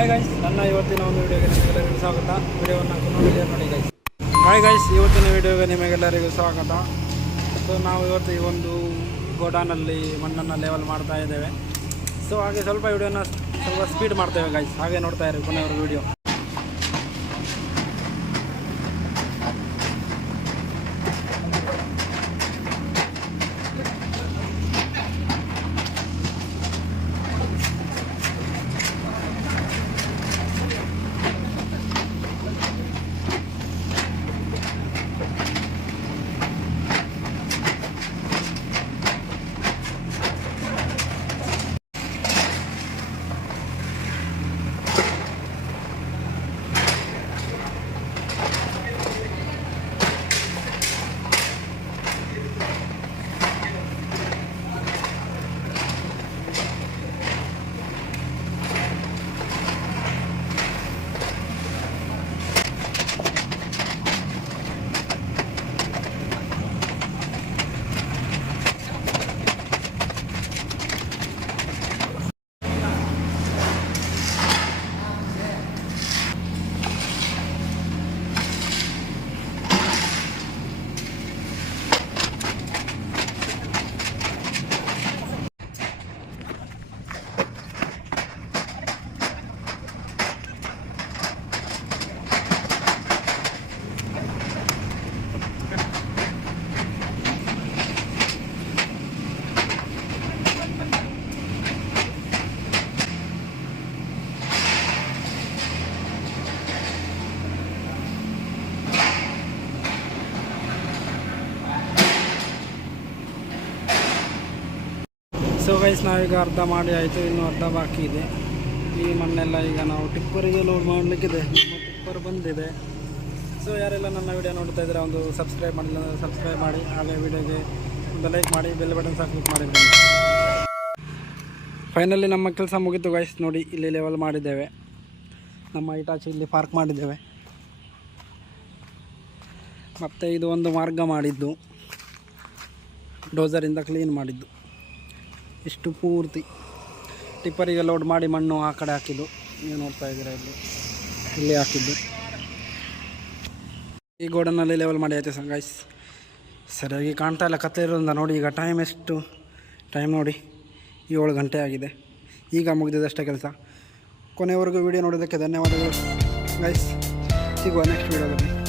Hi guys, ನನ್ನ ಇವತ್ತಿನ ಒಂದು ವಿಡಿಯೋಗೆ ನಿಮಗೆಲ್ಲರಿಗೂ ಸ್ವಾಗತ. ವಿಡಿಯೋವನ್ನು ನೋಡಿ ಗೈಸ್. ಹಾಯ್ ಗೈಸ್, ಇವತ್ತಿನ ವಿಡಿಯೋಗೆ ನಿಮಗೆಲ್ಲರಿಗೂ ಸ್ವಾಗತ. ಸೊ ನಾವು ಇವತ್ತು ಈ ಒಂದು ಗೋಡಾನಲ್ಲಿ ಮಣ್ಣನ್ನು ಲೆವೆಲ್ ಮಾಡ್ತಾ ಇದ್ದೇವೆ. ಸೊ ಹಾಗೆ ಸ್ವಲ್ಪ ವಿಡಿಯೋನ ಸ್ವಲ್ಪ ಸ್ಪೀಡ್ ಮಾಡ್ತೇವೆ ಗೈಸ್. ಹಾಗೆ ನೋಡ್ತಾ ಇರಿ ಕೊನೆಯವರೆಗೂ ವಿಡಿಯೋ. ಸೊ ಗೈಸ್, ನಾವೀಗ ಅರ್ಧ ಮಾಡಿ ಆಯಿತು, ಇನ್ನೂ ಅರ್ಧ ಬಾಕಿ ಇದೆ. ಈ ಮಣ್ಣೆಲ್ಲ ಈಗ ನಾವು ಟಿಪ್ಪರಿಗೆ ಲೋಡ್ ಮಾಡಲಿಕ್ಕಿದೆ. ನಮ್ಮ ಟಿಪ್ಪರ್ ಬಂದಿದೆ. ಸೊ ಯಾರೆಲ್ಲ ನನ್ನ ವಿಡಿಯೋ ನೋಡ್ತಾ ಇದ್ದಾರೆ ಒಂದು ಸಬ್ಸ್ಕ್ರೈಬ್ ಮಾಡಿಲ್ಲ ಅಂದರೆ ಸಬ್ಸ್ಕ್ರೈಬ್ ಮಾಡಿ, ಹಾಗೆ ವಿಡಿಯೋಗೆ ಒಂದು ಲೈಕ್ ಮಾಡಿ, ಬೆಲ್ ಬಟನ್ ಸಹ ಕ್ಲಿಕ್ ಮಾಡಿ. ಫೈನಲಿ ನಮ್ಮ ಕೆಲಸ ಮುಗಿತು ಗೈಸ್. ನೋಡಿ, ಇಲ್ಲಿ ಲೆವೆಲ್ ಮಾಡಿದ್ದೇವೆ. ನಮ್ಮ ಇಟಾಚಿ ಇಲ್ಲಿ ಪಾರ್ಕ್ ಮಾಡಿದ್ದೇವೆ. ಮತ್ತು ಇದು ಒಂದು ಮಾರ್ಗ ಮಾಡಿದ್ದು, ಡೋಸರಿಂದ ಕ್ಲೀನ್ ಮಾಡಿದ್ದು. ಇಷ್ಟು ಪೂರ್ತಿ ಟಿಪ್ಪರಿಗೆ ಲೋಡ್ ಮಾಡಿ ಮಣ್ಣು ಆ ಕಡೆ ಹಾಕಿದ್ದು ನೀವು ನೋಡ್ತಾ ಇದ್ದೀರಾ. ಇಲ್ಲಿ ಹಾಕಿದ್ದು ಈ ಗೋಡನಲ್ಲಿ ಲೆವೆಲ್ ಮಾಡಿ ಆಯ್ತು ಗೈಸ್. ಸರಿಯಾಗಿ ಕಾಣ್ತಾ ಇಲ್ಲ ಕತ್ತೆ ಇರೋದ್ರಿಂದ. ನೋಡಿ ಈಗ ಟೈಮ್ ನೋಡಿ 7 ಗಂಟೆ ಆಗಿದೆ. ಈಗ ಮುಗಿದಿದ್ದಷ್ಟೇ ಕೆಲಸ. ಕೊನೆಯವರೆಗೂ ವಿಡಿಯೋ ನೋಡೋದಕ್ಕೆ ಧನ್ಯವಾದಗಳು ಗೈಸ್. ಸಿಗುವ ನೆಕ್ಸ್ಟ್ ವಿಡಿಯೋದಲ್ಲಿ.